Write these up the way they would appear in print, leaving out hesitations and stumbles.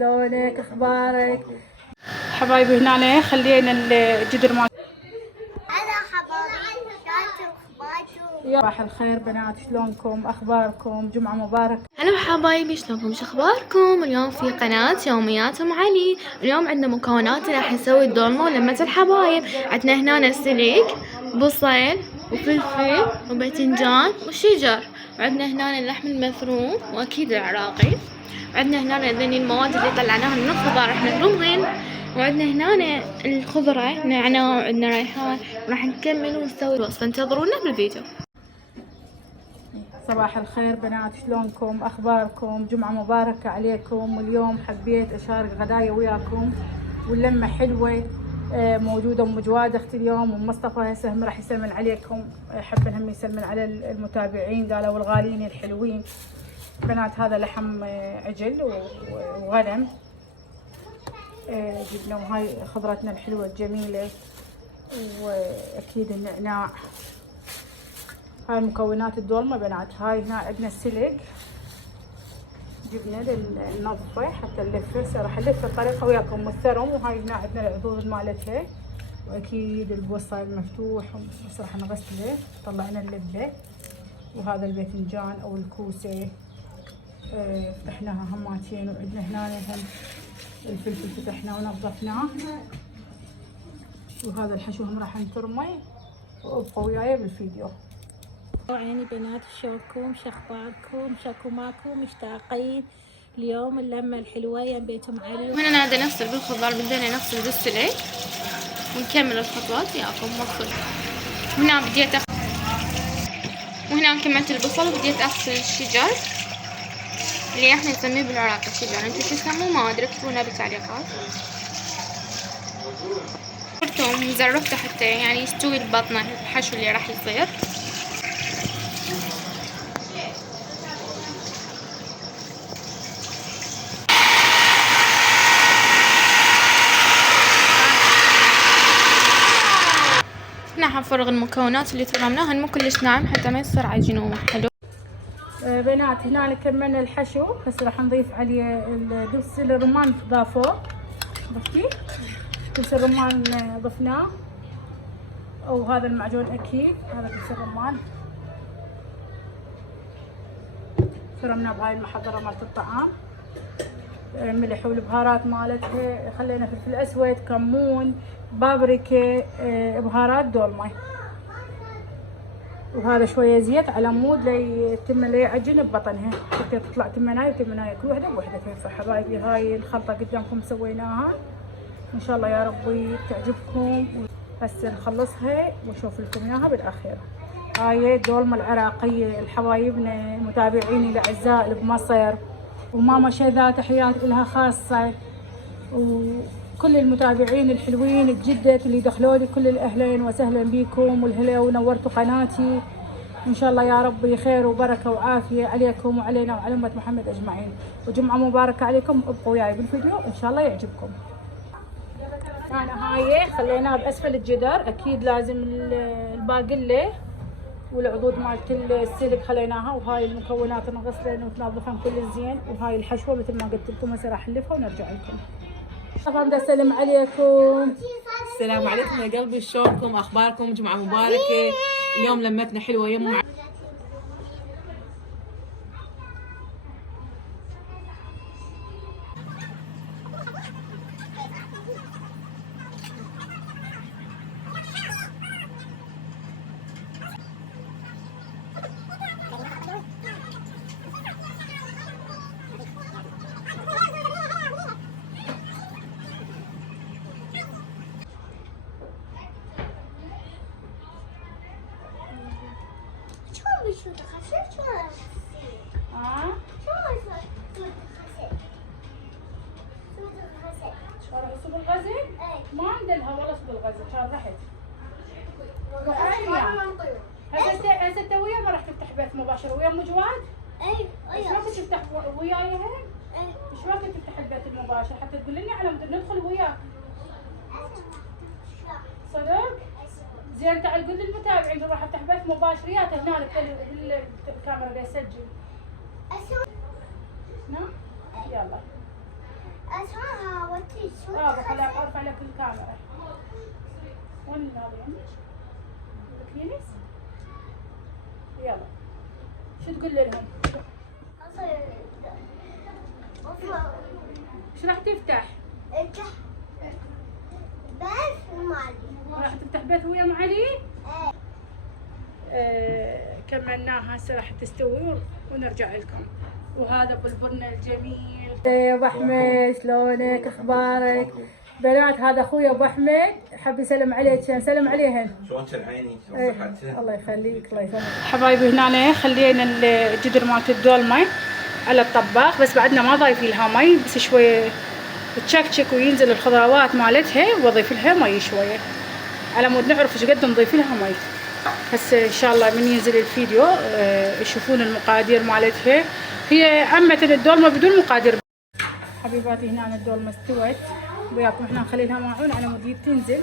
شلونك اخبارك حبايبي؟ هنا خلينا الجدر مال. هلا حبايبي، شلونكم اخباركم؟ يا صباح الخير بنات، شلونكم اخباركم؟ جمعة مباركة. هلا حبايبي، شلونكم؟ شو اخباركم؟ اليوم في قناة يوميات ام علي. اليوم عندنا مكونات راح نسوي الدولمة ولمة الحبايب. عندنا هنا سليق، بصل وفلفل وباذنجان وشجر، وعندنا هنا اللحم المفروم واكيد العراقي، وعندنا هنا ذني المواد اللي طلعناها من الخضار احنا نرمضن، وعندنا هنا الخضرة نعناع وعندنا ريحان، وراح نكمل ونسوي الوصفة. انتظرونا بالفيديو. صباح الخير بنات، شلونكم اخباركم؟ جمعة مباركة عليكم. واليوم حبيت اشارك غدايا وياكم واللمة حلوة. موجودة ام جواد اختي اليوم، ومصطفى هسه هم راح يسلمن عليكم. حابة هم يسلمن على المتابعين، قالوا الغالين الحلوين. بنات هذا لحم عجل وغنم جبنا، وهاي خضرتنا الحلوة الجميلة، واكيد النعناع. هاي مكونات الدولمة بنات. هاي هنا عندنا السلق، جبنا للنظفة حتى نلفه. هسه راح نلف الطريقة وياكم والثرم. وهاي هنا عندنا العضوض مالتها، واكيد البصل مفتوح بس راح نغسله. طلعنا اللبة، وهذا الباذنجان او الكوسة فتحناها هماتين. وعندنا هنا هم الفلفل فتحناه ونظفناه. وهذا الحشو هم راح نترمي، وابقوا وياي بالفيديو. عيني بنات، شلونكم؟ شخباركم؟ شكوماكم؟ مشتاقين؟ اليوم اللمة الحلوة يم بيتم علي. وهنا نادى نغسل بالخضار، بدينا نغسل بالسلق ونكمل الخطوات وياكم وصل. وهنا كملت البصل وبديت اغسل الشجر اللي احنا نسميه بالعراق الشجر. انتو شو تسموه ما ادري، اكتبونا بالتعليقات. شفتم مزرفته حتى يعني يستوي البطنة الحشو اللي راح يصير. هنا حنفرغ المكونات اللي ترمناها، مو كلش ناعم حتى ما يصير عجينة حلو. بنات هنا كملنا الحشو. هسه راح نضيف عليه دبس الرمان ضافوه. ضفتي دبس الرمان ضفناه، وهذا المعجون اكيد هذا دبس الرمان فرمناه بهاي المحضره مالت الطعام. ملح والبهارات مالتها، خلينا فلفل اسود، كمون، بابريكا، بهارات دولمة. وهذا شويه زيت على مود ليتم ليعجن ببطنها حتى تطلع تمناي وتمناي كل وحده بوحدتها. فحبايبي هاي الخلطه قدامكم سويناها، ان شاء الله يا ربي تعجبكم. هسه نخلصها واشوف لكم اياها بالاخير. هاي الدولمه العراقيه لحبايبنا متابعيني الاعزاء اللي بمصر، وماما شذا تحيات لها خاصه، وكل المتابعين الحلوين بجدة اللي دخلوا لي، كل الاهلين وسهلا بكم والهلا، ونورتوا قناتي. ان شاء الله يا ربي خير وبركه وعافيه عليكم وعلينا وعلى امه محمد اجمعين، وجمعه مباركه عليكم. ابقوا وياي بالفيديو ان شاء الله يعجبكم. انا هاي خليناها باسفل الجدار، اكيد لازم الباقله والعضود مالت السلق خليناها. وهاي المكونات نغسلن وتنظفن كل زين. وهاي الحشوه مثل ما قلت لكم هسه راح نلفها ونرجع لكم. طبعا بدي اسلم عليكم. السلام عليكم يا قلبي، شلونكم؟ اخباركم؟ جمعه مباركه. اليوم لمتنا حلوه يم شو تخسر؟ شو راح صوب الغزل؟ ما عندنا والله صوب الغزل، كان رحت. هسه انت ويا ما راح تفتح بث مباشر ويا ام جواد؟ ايوه. شلون تفتح وياي هم؟ شلون تفتح البث المباشر حتى تقول لي على مود ندخل وياك؟ صدق؟ زين تعال قول للمتابعين راح افتح بث مباشر وياك هنا بالكاميرا اللي يسجل. نعم؟ يلا. اسمعها وتي شو بخليها ارفع لك الكاميرا. وين هذا عندك؟ بكينيس؟ يلا شو تقول لهم؟ ايش راح تفتح؟ افتح بس مالي. راح تفتح بيت ويا ام علي؟ كملناها هسه راح تستوي ونرجع لكم. وهذا بلبلنا الجميل. يا ابو احمد شلونك؟ اخبارك؟ بنات هذا اخوي ابو احمد، حاب يسلم عليك. سلم عليهن. شلون عيني؟ شلون صحتك؟ الله يخليك الله يسلمك. حبايبي هنا خلينا الجدر مالت الدولمه على الطباخ، بس بعدنا ما ضايفين لها مي، بس شويه تشكشك وينزل الخضروات مالتها واضيف لها مي شويه على مود نعرف ايش قد نضيف لها مي. هسه ان شاء الله من ينزل الفيديو يشوفون المقادير مالتها. هي عامه الدولمه بدون مقادير. حبيباتي هنا الدولمه استوت وياكم. احنا نخلي لها ماعون على مود تنزل.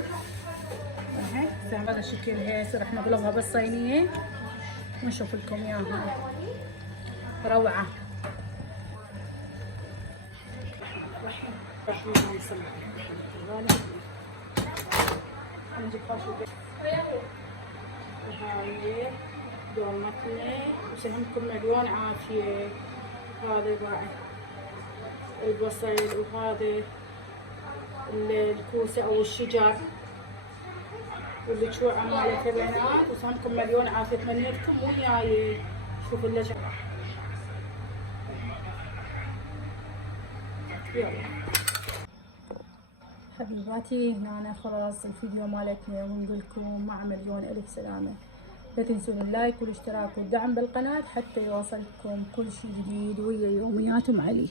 هذا الشكل هسه راح نقلبها بالصينيه ونشوف لكم اياها. روعه. هاي دولمتنا وسلامكم مليون عافية. هذا بعد البصل وهذا الكوسة أو الشجر واللجوعة مالتها بنات، وسلامكم مليون عافية. تمنيتكم وياي. شوف اللجوعة. يلا حبيباتي هنا خلاص الفيديو مالتنا، ونقول لكم مع مليون الف سلامه. لا تنسون اللايك والاشتراك والدعم بالقناه حتى يوصلكم كل شيء جديد ويا يوميات ام علي.